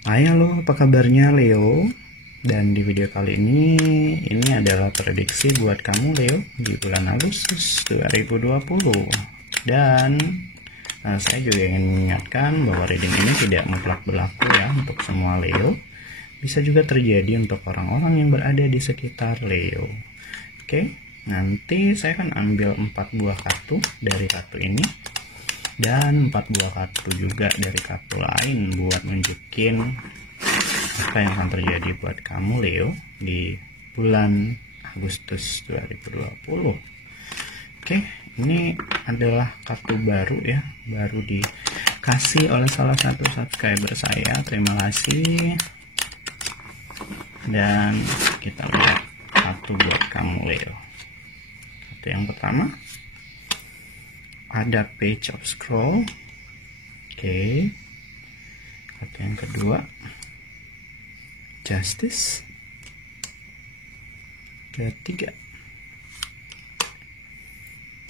Hai halo, apa kabarnya Leo? Dan di video kali ini adalah prediksi buat kamu Leo di bulan Agustus 2020. Dan saya juga ingin mengingatkan bahwa reading ini tidak mutlak berlaku ya untuk semua Leo. Bisa juga terjadi untuk orang-orang yang berada di sekitar Leo. Oke, nanti saya akan ambil 4 buah kartu dari kartu ini dan 4 buah kartu juga dari kartu lain buat nunjukin apa yang akan terjadi buat kamu Leo di bulan Agustus 2020. Oke, ini adalah kartu baru ya, baru dikasih oleh salah satu subscriber saya. Terima kasih. Dan kita lihat kartu buat kamu Leo. Kartu yang pertama ada Page of Scroll. Oke. Kartu yang kedua Justice. Ketiga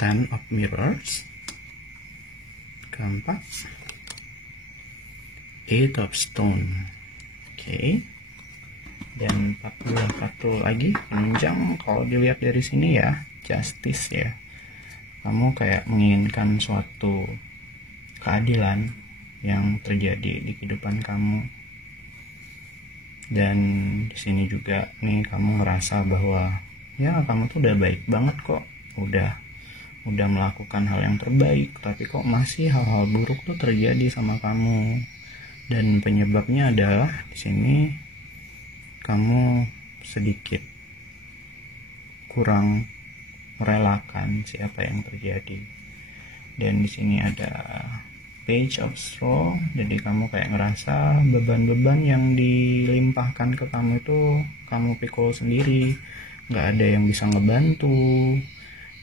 Ten of Mirrors. Keempat Eight of Stone. Oke. Dan 4 buah kartu lagi penunjang. Kalau dilihat dari sini ya, Justice ya, kamu kayak menginginkan suatu keadilan yang terjadi di kehidupan kamu. Dan di sini juga nih kamu ngerasa bahwa ya kamu tuh udah baik banget kok, udah melakukan hal yang terbaik, tapi kok masih hal-hal buruk tuh terjadi sama kamu. Dan penyebabnya adalah di sini kamu sedikit kurang merelakan siapa yang terjadi. Dan di sini ada Page of Straw, jadi kamu kayak ngerasa beban-beban yang dilimpahkan ke kamu itu kamu pikul sendiri, nggak ada yang bisa ngebantu,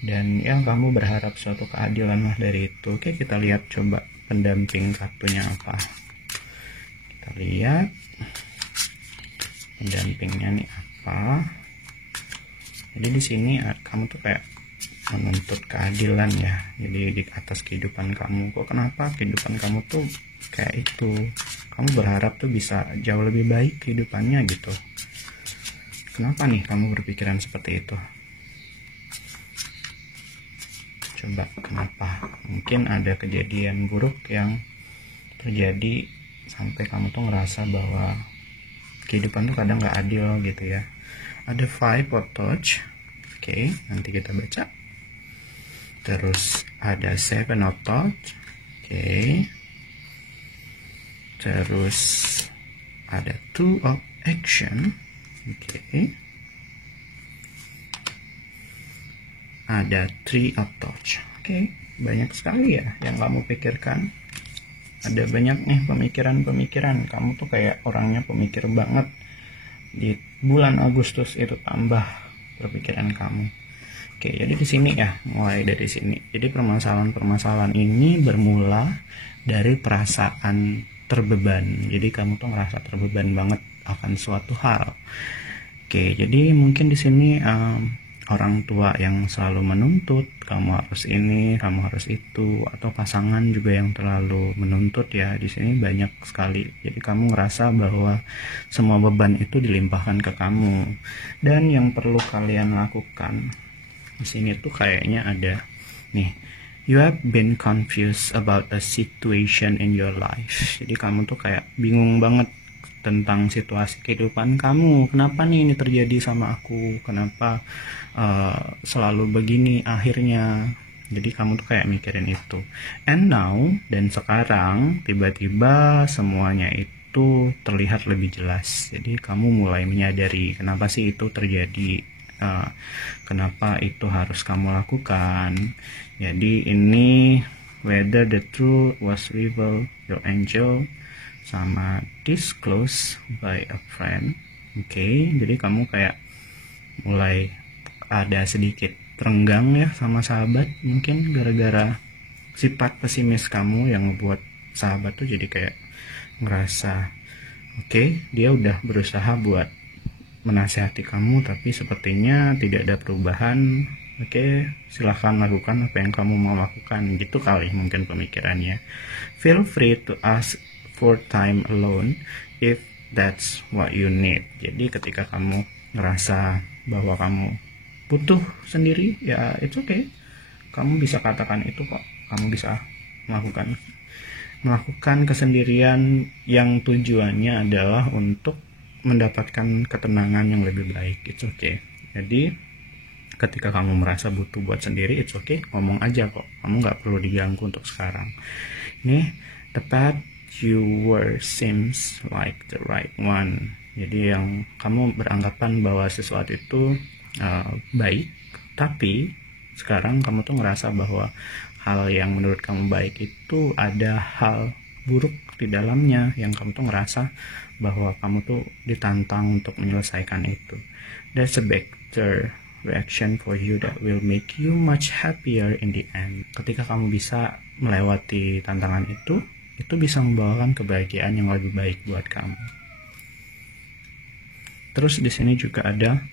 dan ya kamu berharap suatu keadilan lah dari itu. Oke, kita lihat coba pendamping kartunya apa. Kita lihat pendampingnya nih apa. Jadi di sini kamu tuh kayak menuntut keadilan ya. Jadi di atas kehidupan kamu, kok kenapa kehidupan kamu tuh kayak itu, kamu berharap tuh bisa jauh lebih baik kehidupannya gitu. Kenapa nih kamu berpikiran seperti itu? Coba kenapa? Mungkin ada kejadian buruk yang terjadi sampai kamu tuh ngerasa bahwa kehidupan tuh kadang gak adil gitu ya. Ada Five of Touch. Oke, nanti kita baca. Terus ada Seven of Touch. Oke. Terus ada Two of Action. Oke. Ada Three of Touch. Oke, banyak sekali ya yang kamu pikirkan. Ada banyak nih pemikiran-pemikiran. Kamu tuh kayak orangnya pemikir banget. Di bulan Agustus itu tambah perpikiran kamu. Oke, jadi di sini ya, mulai dari sini. Jadi permasalahan-permasalahan ini bermula dari perasaan terbeban. Jadi kamu tuh ngerasa terbeban banget akan suatu hal. Oke, jadi mungkin di sini orang tua yang selalu menuntut kamu harus ini, kamu harus itu, atau pasangan juga yang terlalu menuntut ya. Di sini banyak sekali. Jadi kamu ngerasa bahwa semua beban itu dilimpahkan ke kamu. Dan yang perlu kalian lakukan di sini tuh kayaknya ada nih, you have been confused about a situation in your life. Jadi kamu tuh kayak bingung banget tentang situasi kehidupan kamu. Kenapa nih ini terjadi sama aku? Kenapa selalu begini akhirnya? Jadi kamu tuh kayak mikirin itu. And now, dan sekarang tiba-tiba semuanya itu terlihat lebih jelas. Jadi kamu mulai menyadari kenapa sih itu terjadi, kenapa itu harus kamu lakukan. Jadi ini whether the truth was revealed, your angel, sama disclosed by a friend. Oke, jadi kamu kayak mulai ada sedikit renggang ya sama sahabat, mungkin gara-gara sifat pesimis kamu yang membuat sahabat tuh jadi kayak ngerasa dia udah berusaha buat menasihati kamu tapi sepertinya tidak ada perubahan. Silahkan lakukan apa yang kamu mau lakukan, gitu kali mungkin pemikirannya. Feel free to ask for time alone if that's what you need. Jadi ketika kamu ngerasa bahwa kamu butuh sendiri, ya it's okay. Kamu bisa katakan itu kok. Kamu bisa melakukan kesendirian yang tujuannya adalah untuk mendapatkan ketenangan yang lebih baik. It's okay. Jadi ketika kamu merasa butuh buat sendiri, it's okay, ngomong aja kok. Kamu nggak perlu diganggu untuk sekarang. Nih, the path you were seems like the right one. Jadi yang kamu beranggapan bahwa sesuatu itu baik, tapi sekarang kamu tuh ngerasa bahwa hal yang menurut kamu baik itu ada hal buruk di dalamnya, yang kamu tuh ngerasa bahwa kamu tuh ditantang untuk menyelesaikan itu. That's a better reaction for you that will make you much happier in the end. Ketika kamu bisa melewati tantangan itu bisa membawakan kebahagiaan yang lebih baik buat kamu. Terus di sini juga ada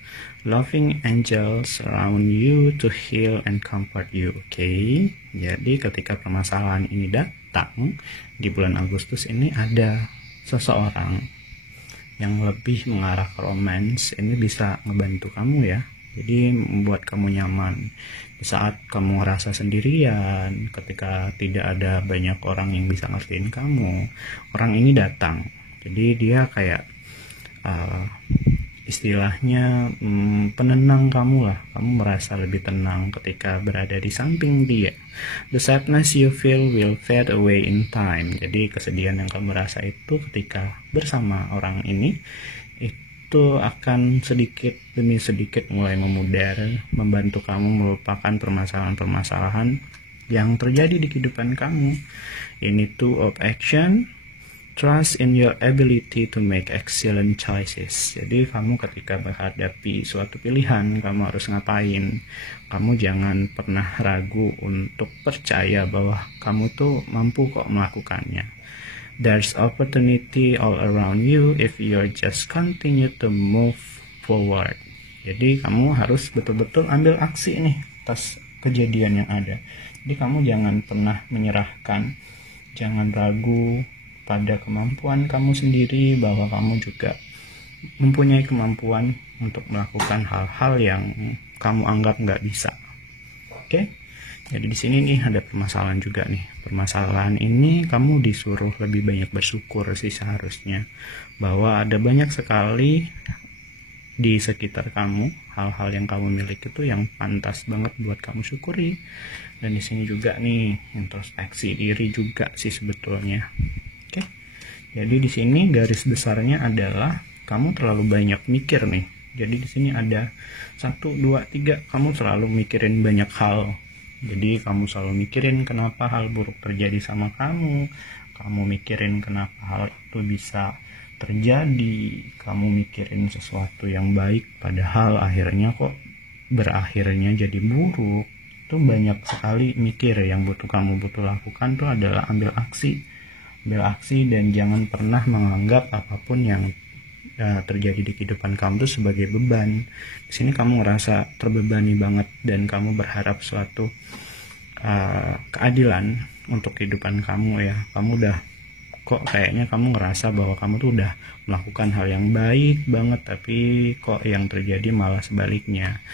loving angels around you to heal and comfort you. Oke. Jadi ketika permasalahan ini datang di bulan Agustus ini, ada seseorang yang lebih mengarah ke romance. Ini bisa ngebantu kamu ya. Jadi membuat kamu nyaman di saat kamu ngerasa sendirian, ketika tidak ada banyak orang yang bisa ngertiin kamu. Orang ini datang. Jadi dia kayak istilahnya penenang kamu lah. Kamu merasa lebih tenang ketika berada di samping dia. The sadness you feel will fade away in time. Jadi kesedihan yang kamu rasa itu ketika bersama orang ini itu akan sedikit demi sedikit mulai memudar, membantu kamu melupakan permasalahan-permasalahan yang terjadi di kehidupan kamu. Ini two of action. Trust in your ability to make excellent choices. Jadi kamu ketika menghadapi suatu pilihan, kamu harus ngapain. Kamu jangan pernah ragu untuk percaya bahwa kamu tuh mampu kok melakukannya. There's opportunity all around you if you just continue to move forward. Jadi kamu harus betul-betul ambil aksi nih atas kejadian yang ada. Jadi kamu jangan pernah menyerahkan, jangan ragu pada kemampuan kamu sendiri, bahwa kamu juga mempunyai kemampuan untuk melakukan hal-hal yang kamu anggap nggak bisa. Oke? Jadi di sini nih ada permasalahan juga nih. Permasalahan ini kamu disuruh lebih banyak bersyukur sih seharusnya, bahwa ada banyak sekali di sekitar kamu hal-hal yang kamu miliki itu yang pantas banget buat kamu syukuri. Dan di sini juga nih introspeksi diri juga sih sebetulnya. Oke. Jadi di sini garis besarnya adalah kamu terlalu banyak mikir nih. Jadi di sini ada 1, 2, 3, kamu selalu mikirin banyak hal. Jadi kamu selalu mikirin kenapa hal buruk terjadi sama kamu. Kamu mikirin kenapa hal itu bisa terjadi. Kamu mikirin sesuatu yang baik padahal akhirnya kok berakhirnya jadi buruk. Itu banyak sekali mikir. Yang kamu butuh lakukan tuh adalah ambil aksi dan jangan pernah menganggap apapun yang terjadi di kehidupan kamu itu sebagai beban. Di sini kamu ngerasa terbebani banget dan kamu berharap suatu keadilan untuk kehidupan kamu ya. Kamu udah kok kayaknya kamu ngerasa bahwa kamu tuh udah melakukan hal yang baik banget, tapi kok yang terjadi malah sebaliknya.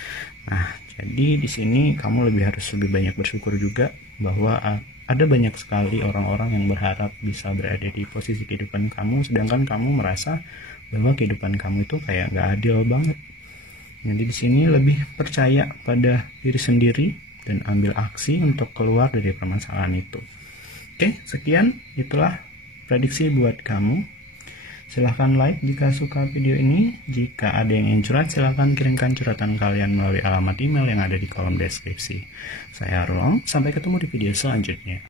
Nah, jadi di sini kamu harus lebih banyak bersyukur juga bahwa ada banyak sekali orang-orang yang berharap bisa berada di posisi kehidupan kamu, sedangkan kamu merasa bahwa kehidupan kamu itu kayak gak adil banget. Jadi di sini lebih percaya pada diri sendiri dan ambil aksi untuk keluar dari permasalahan itu. Oke, sekian itulah prediksi buat kamu. Silahkan like jika suka video ini. Jika ada yang ingin curhat, silahkan kirimkan curhatan kalian melalui alamat email yang ada di kolom deskripsi. Saya Arulong, sampai ketemu di video selanjutnya.